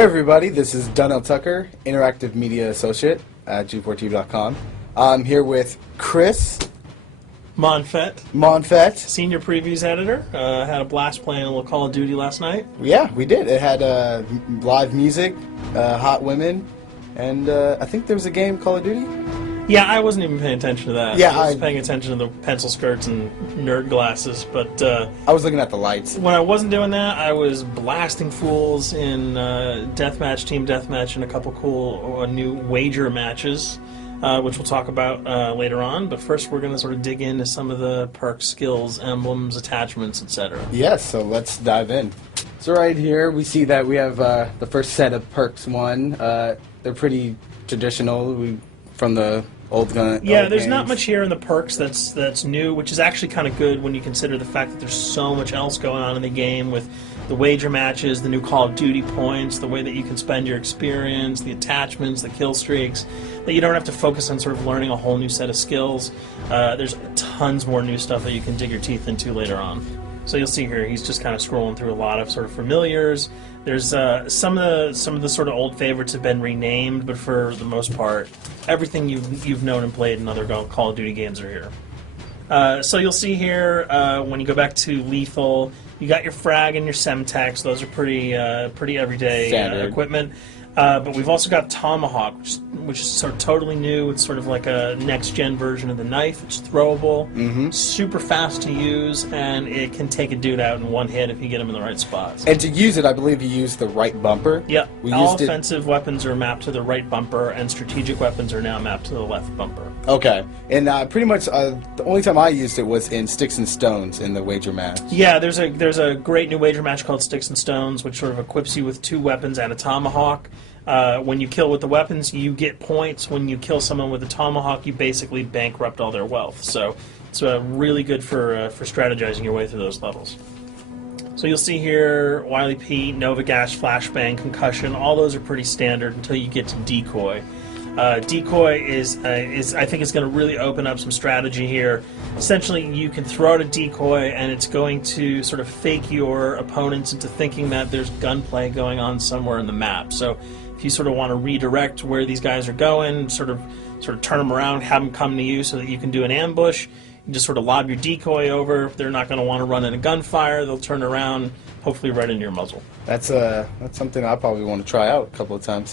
Hey everybody, this is Donnell Tucker, Interactive Media Associate at G4TV.com. I'm here with Chris Monfett, Senior Previews Editor. Had a blast playing a little Call of Duty last night. Yeah, we did. It had live music, hot women, and I think there was a game, Call of Duty? Yeah, I wasn't even paying attention to that. Yeah, I was paying attention to the pencil skirts and nerd glasses, but I was looking at the lights. When I wasn't doing that, I was blasting fools in deathmatch, team deathmatch, and a couple cool new wager matches, which we'll talk about later on. But first, we're going to sort of dig into some of the perks, skills, emblems, attachments, etc. Yes, so let's dive in. So right here, we see that we have the first set of perks one. They're pretty traditional from the old gun. Yeah, old there's games. not much here in the perks that's new, which is actually kind of good when you consider the fact that there's so much else going on in the game with the wager matches, the new Call of Duty points, the way that you can spend your experience, the attachments, the kill streaks, that you don't have to focus on sort of learning a whole new set of skills. There's tons more new stuff that you can dig your teeth into later on. So you'll see here, he's just kind of scrolling through a lot of sort of familiars. There's some of the sort of old favorites have been renamed, but for the most part, everything you've known and played in other Call of Duty games are here. So you'll see here when you go back to lethal, you got your frag and your semtex. Those are pretty everyday equipment. But we've also got Tomahawk, which is sort of totally new. It's sort of like a next-gen version of the knife. It's throwable, super fast to use, and it can take a dude out in one hit if you get him in the right spots. And to use it, I believe you use the right bumper. Yep. All offensive weapons are mapped to the right bumper, and strategic weapons are now mapped to the left bumper. Okay. And pretty much the only time I used it was in Sticks and Stones in the wager match. Yeah, there's a great new wager match called Sticks and Stones, which sort of equips you with 2 weapons and a tomahawk. When you kill with the weapons, you get points. When you kill someone with a tomahawk, you basically bankrupt all their wealth. So it's really good for strategizing your way through those levels. So you'll see here, Wily Pete, Nova Gash, Flashbang, Concussion, all those are pretty standard until you get to Decoy. Decoy is I think it's going to really open up some strategy here. Essentially, you can throw out a decoy, and it's going to sort of fake your opponents into thinking that there's gunplay going on somewhere in the map. So if you sort of want to redirect where these guys are going, sort of turn them around, have them come to you so that you can do an ambush, you just sort of lob your decoy over. If they're not going to want to run in a gunfire, they'll turn around, hopefully right into your muzzle. That's something I probably want to try out a couple of times.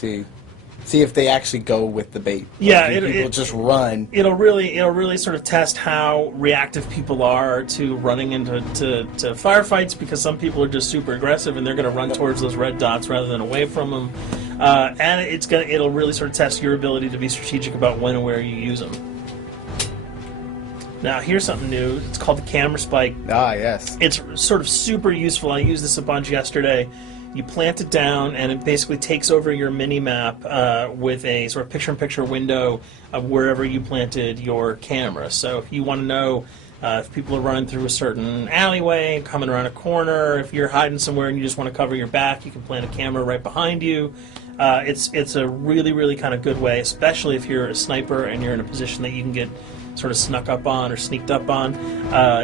See if they actually go with the bait. Yeah, people just run. It'll really sort of test how reactive people are to running into firefights, because some people are just super aggressive and they're going to run towards those red dots rather than away from them. And it'll really sort of test your ability to be strategic about when and where you use them. Now here's something new. It's called the camera spike. Ah, yes. It's sort of super useful. I used this a bunch yesterday. You plant it down, and it basically takes over your mini-map with a sort of picture-in-picture window of wherever you planted your camera. So if you want to know if people are running through a certain alleyway, coming around a corner, if you're hiding somewhere and you just want to cover your back, you can plant a camera right behind you. It's a really kind of good way, especially if you're a sniper and you're in a position that you can get sort of snuck up on or sneaked up on.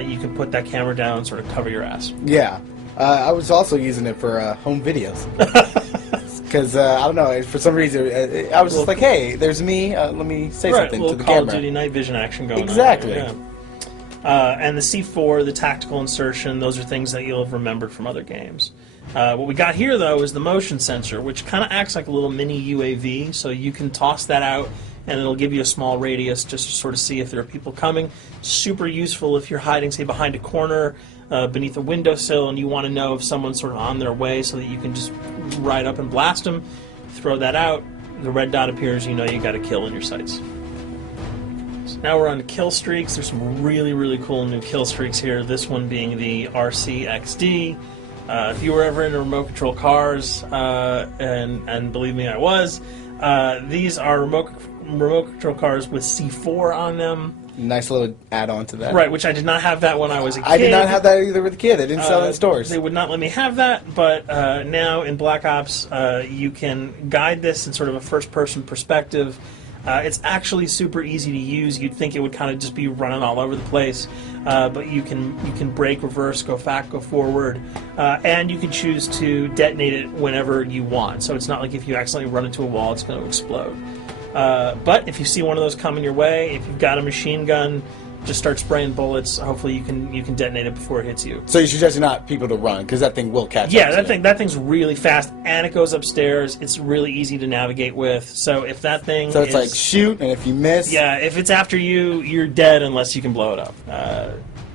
You can put that camera down and sort of cover your ass. Yeah. I was also using it for home videos. Because, I don't know, for some reason, I was just like, hey, there's me, let me say something to the Call camera. of Duty night vision action going exactly. on. Exactly. Yeah. And the C4, the tactical insertion, those are things that you'll have remembered from other games. What we got here, though, is the motion sensor, which kind of acts like a little mini UAV, so you can toss that out, and it'll give you a small radius just to sort of see if there are people coming. Super useful if you're hiding, say, behind a corner, beneath a windowsill, and you want to know if someone's sort of on their way so that you can just ride up and blast them. Throw that out, the red dot appears, you know you got a kill in your sights. So now we're on to kill streaks. There's some really cool new kill streaks here, this one being the RCXD. If you were ever into remote control cars, and believe me, I was, these are remote control cars with C4 on them. Nice little add-on to that. Right, which I did not have that when I was a kid. I did not have that either with a kid. They didn't sell it in stores. They would not let me have that, but now in Black Ops, you can guide this in sort of a first-person perspective. It's actually super easy to use. You'd think it would kind of just be running all over the place, but you can brake, reverse, go back, go forward, and you can choose to detonate it whenever you want. So it's not like if you accidentally run into a wall, it's going to explode. But if you see one of those coming your way, if you've got a machine gun, just start spraying bullets. Hopefully you can detonate it before it hits you. So you suggest not people to run because that thing will catch up. Yeah, that thing's really fast, and it goes upstairs. It's really easy to navigate with. So if that thing So it's like shoot, and if you miss... Yeah, if it's after you, you're dead unless you can blow it up.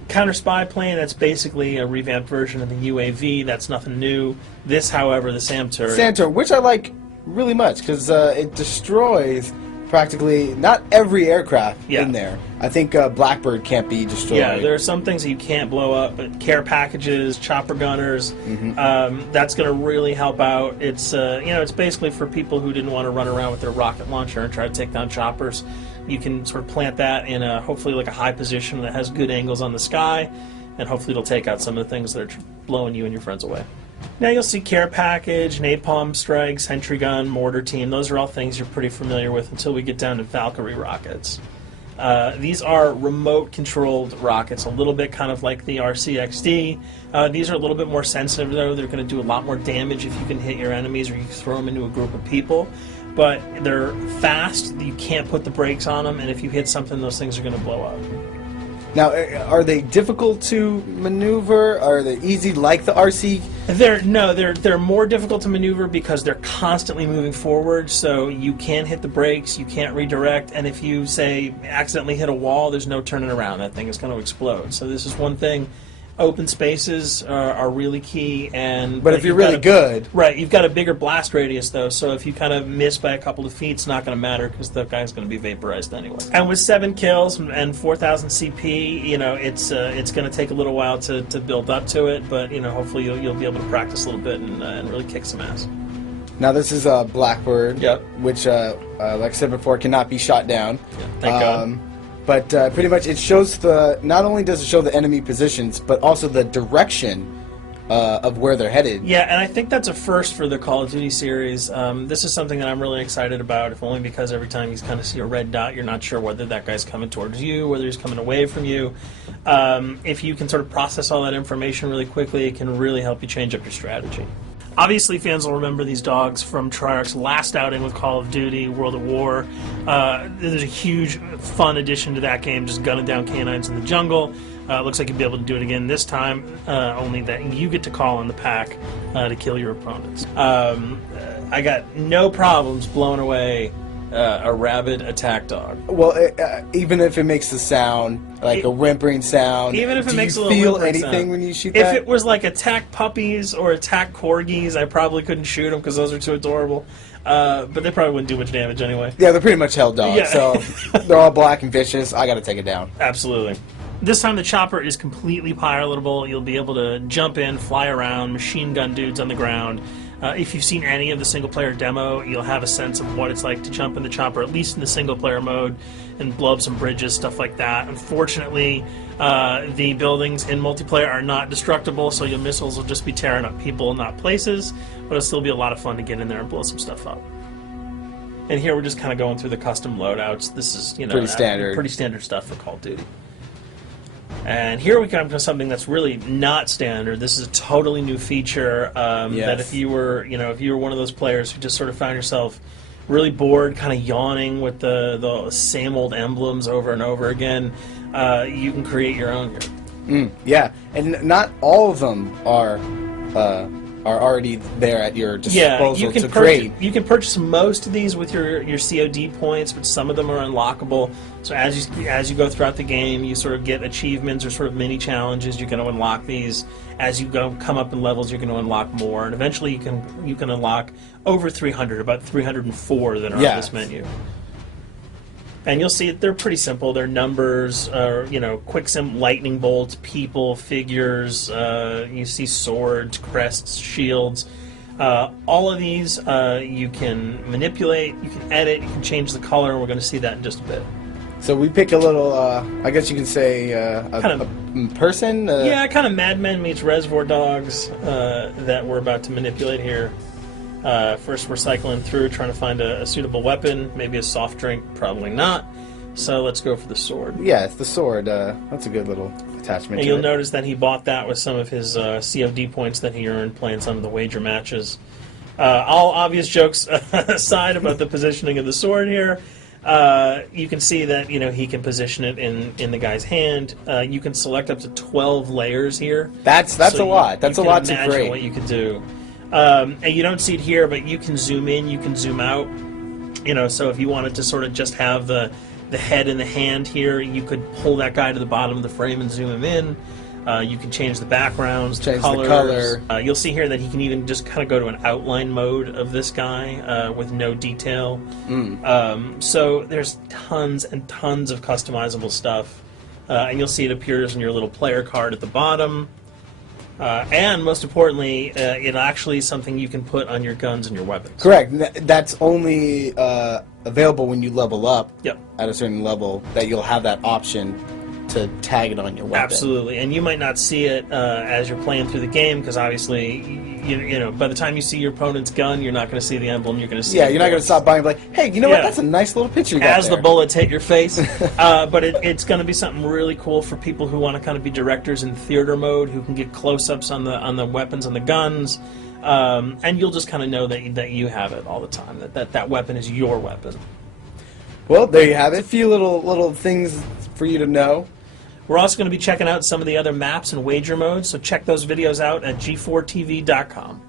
Counter spy plane, that's basically a revamped version of the UAV. That's nothing new. This, however, the SAM turret... SAM turret, which I like really much because it destroys... practically not every aircraft in there. I think Blackbird can't be destroyed. Yeah, there are some things that you can't blow up, but care packages, chopper gunners, that's going to really help out. It's it's basically for people who didn't want to run around with their rocket launcher and try to take down choppers. You can sort of plant that in a hopefully like a high position that has good angles on the sky, and hopefully it'll take out some of the things that are blowing you and your friends away. Now you'll see care package, napalm strike, sentry gun, mortar team. Those are all things you're pretty familiar with until we get down to Valkyrie rockets. These are remote-controlled rockets, a little bit kind of like the RCXD. These are a little bit more sensitive, though. They're going to do a lot more damage if you can hit your enemies or you throw them into a group of people. But they're fast, you can't put the brakes on them, and if you hit something, those things are going to blow up. Now, are they difficult to maneuver? Are they easy like the RC? They're more difficult to maneuver because they're constantly moving forward, so you can't hit the brakes, you can't redirect, and if you, say, accidentally hit a wall, there's no turning around. That thing is going to explode. So this is one thing. Open spaces are really key, but if you're really good, right? You've got a bigger blast radius though, so if you kind of miss by a couple of feet, it's not going to matter because the guy's going to be vaporized anyway. And with 7 kills and 4,000 CP, it's going to take a little while to build up to it, but hopefully you'll be able to practice a little bit and really kick some ass. Now this is a Blackbird, yep, which, like I said before, cannot be shot down. Yeah, thank God. But pretty much it shows not only does it show the enemy positions, but also the direction of where they're headed. Yeah, and I think that's a first for the Call of Duty series. This is something that I'm really excited about, if only because every time you kind of see a red dot, you're not sure whether that guy's coming towards you, whether he's coming away from you. If you can sort of process all that information really quickly, it can really help you change up your strategy. Obviously, fans will remember these dogs from Treyarch's last outing with Call of Duty, World at War. There's a huge, fun addition to that game, just gunning down canines in the jungle. Looks like you'll be able to do it again this time, only that you get to call in the pack to kill your opponents. I got no problems blowing away a rabid attack dog. Well, even if it makes the sound, like a whimpering sound, even if it makes a little feel whimpering anything sound. when you shoot If that? it was like attack puppies or attack corgis, I probably couldn't shoot them because those are too adorable. But they probably wouldn't do much damage anyway. Yeah, they're pretty much held dogs, Yeah. so they're all black and vicious. I gotta take it down. Absolutely. This time the chopper is completely pilotable. You'll be able to jump in, fly around, machine gun dudes on the ground. If you've seen any of the single-player demo, you'll have a sense of what it's like to jump in the chopper, at least in the single-player mode, and blow up some bridges, stuff like that. Unfortunately, the buildings in multiplayer are not destructible, so your missiles will just be tearing up people, not places, but it'll still be a lot of fun to get in there and blow some stuff up. And here we're just kind of going through the custom loadouts. This is, pretty standard stuff for Call of Duty. And here we come to something that's really not standard. This is a totally new feature that if you were one of those players who just sort of found yourself really bored, kind of yawning with the same old emblems over and over again, you can create your own here. Yeah, and not all of them are already there at your disposal to create. You can purchase most of these with your COD points, but some of them are unlockable. So as you go throughout the game, you sort of get achievements or sort of mini challenges. You're going to unlock these. As you come up in levels, you're going to unlock more, and eventually you can unlock over 300, about 304 that are on this menu. And you'll see they're pretty simple. They're numbers, quick lightning bolts, people, figures. You see swords, crests, shields. All of these you can manipulate, you can edit, you can change the color, and we're going to see that in just a bit. So we pick a little, I guess you can say, a person? Yeah, kind of Mad Men meets Reservoir Dogs that we're about to manipulate here. First, we're cycling through, trying to find a suitable weapon. Maybe a soft drink, probably not. So let's go for the sword. Yeah, it's the sword. That's a good little attachment. And you'll notice that he bought that with some of his COD points that he earned playing some of the wager matches. All obvious jokes aside about the positioning of the sword here, you can see that he can position it in the guy's hand. You can select up to 12 layers here. That's a lot. That's a lot to imagine create. what you could do. And you don't see it here, but you can zoom in, you can zoom out. So if you wanted to sort of just have the head and the hand here, you could pull that guy to the bottom of the frame and zoom him in. You can change the backgrounds, change colors. the color. You'll see here that he can even just kind of go to an outline mode of this guy with no detail. So there's tons and tons of customizable stuff. And you'll see it appears in your little player card at the bottom. And most importantly, it actually is something you can put on your guns and your weapons. Correct. That's only available when you level up at a certain level, that you'll have that option to tag it on your weapon. Absolutely. And you might not see it as you're playing through the game, because obviously, by the time you see your opponent's gun, you're not going to see the emblem. You're going to see you're not going to stop by and be like, hey, you know what? That's a nice little picture you got as there. the bullets hit your face. But it's going to be something really cool for people who want to kind of be directors in theater mode, who can get close-ups on the weapons and the guns. And you'll just kind of know that you have it all the time, that weapon is your weapon. Well, there you have it. A few little things for you to know. We're also going to be checking out some of the other maps and wager modes, so check those videos out at g4tv.com.